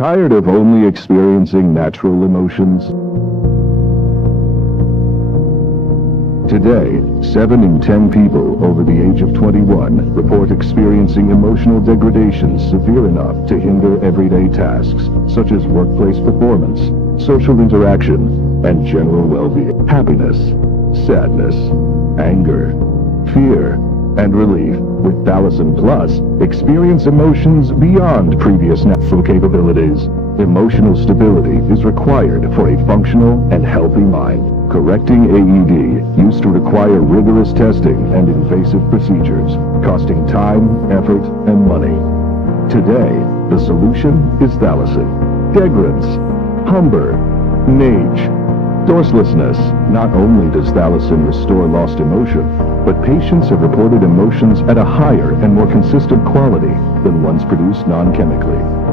Tired of only experiencing natural emotions? Today, 7 in 10 people over the age of 21 report experiencing emotional degradation severe enough to hinder everyday tasks, such as workplace performance, social interaction, and general well-being. Happiness, sadness, anger, fear, and relief. With Thalassin Plus, experience emotions beyond previous natural capabilities. Emotional stability is required for a functional and healthy mind. Correcting AED used to require rigorous testing and invasive procedures, costing time, effort, and money. Today, the solution is Thalassin. Degrance, Humber, Nage, sourcelessness. Not only does Thalassin restore lost emotion, but patients have reported emotions at a higher and more consistent quality than ones produced non-chemically.